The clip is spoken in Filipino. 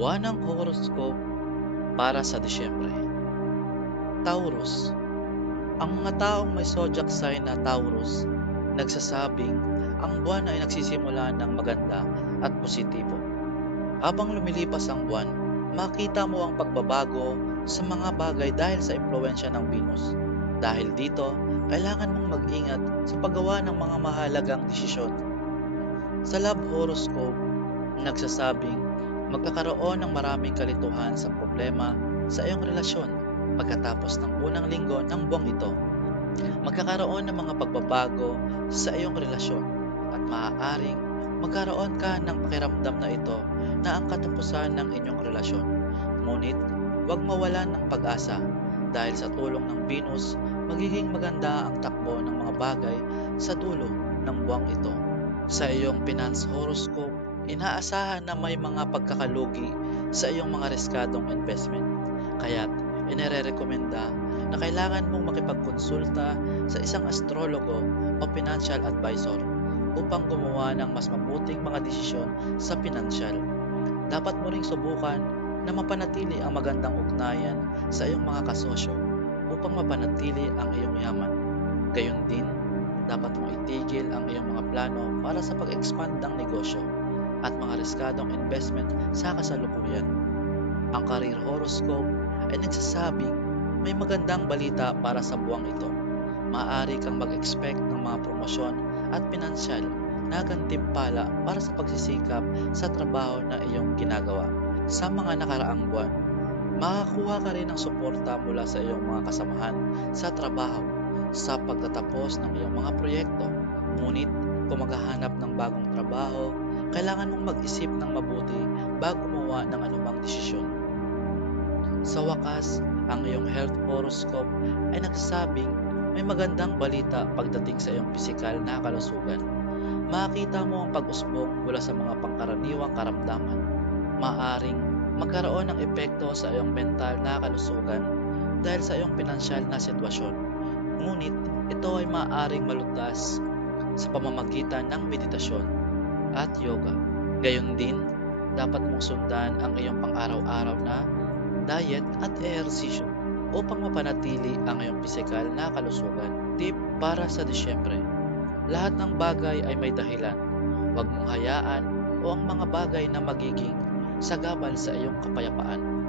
Buwanang horoscope para sa Disyembre. Taurus. Ang mga taong may zodiac sign na Taurus, nagsasabing ang buwan ay nagsisimula ng maganda at positibo. Habang lumilipas ang buwan, makita mo ang pagbabago sa mga bagay dahil sa impluensya ng Venus. Dahil dito, kailangan mong mag-ingat sa paggawa ng mga mahalagang desisyon. Sa love horoscope, nagsasabing magkakaroon ng maraming kalituhan sa problema sa iyong relasyon pagkatapos ng unang linggo ng buwang ito. Magkakaroon ng mga pagbabago sa iyong relasyon at maaaring magkaroon ka ng pakiramdam na ito na ang katapusan ng inyong relasyon. Ngunit huwag mawalan ng pag-asa dahil sa tulong ng Venus, magiging maganda ang takbo ng mga bagay sa dulo ng buwang ito. Sa iyong finance horoscope, inaasahan na may mga pagkakalugi sa iyong mga riskadong investment. Kaya't inirerekomenda na kailangan mong makipagkonsulta sa isang astrologo o financial advisor upang gumawa ng mas mabuting mga desisyon sa pinansyal. Dapat mo ring subukan na mapanatili ang magandang ugnayan sa iyong mga kasosyo upang mapanatili ang iyong yaman. Gayon din, dapat mong itigil ang iyong mga plano para sa pag-expand ng negosyo at mga riskadong investment sa kasalukuyan. Ang career horoscope ay nagsasabing may magandang balita para sa buwang ito. Maaari kang mag-expect ng mga promosyon at pinansyal na gantimpala para sa pagsisikap sa trabaho na iyong ginagawa. Sa mga nakaraang buwan, makakuha ka rin ng suporta mula sa iyong mga kasamahan sa trabaho sa pagtatapos ng iyong mga proyekto. Ngunit kung maghahanap ng bagong trabaho, kailangan mong mag-isip ng mabuti bago gumawa ng anumang desisyon. Sa wakas, ang iyong health horoscope ay nagsasabing may magandang balita pagdating sa iyong pisikal na kalusugan. Makikita mo ang pag-usbong mula sa mga pangkaraniwang karamdaman. Maaaring magkaroon ng epekto sa iyong mental na kalusugan dahil sa iyong pinansyal na sitwasyon. Ngunit ito ay maaaring malutas sa pamamagitan ng meditasyon at yoga. Gayon din, dapat mong sundan ang iyong pang-araw-araw na diet at ehersisyo upang mapanatili ang iyong pisikal na kalusugan. Tip para sa Disyembre. Lahat ng bagay ay may dahilan. Huwag mong hayaan o ang mga bagay na magiging sagabal sa iyong kapayapaan.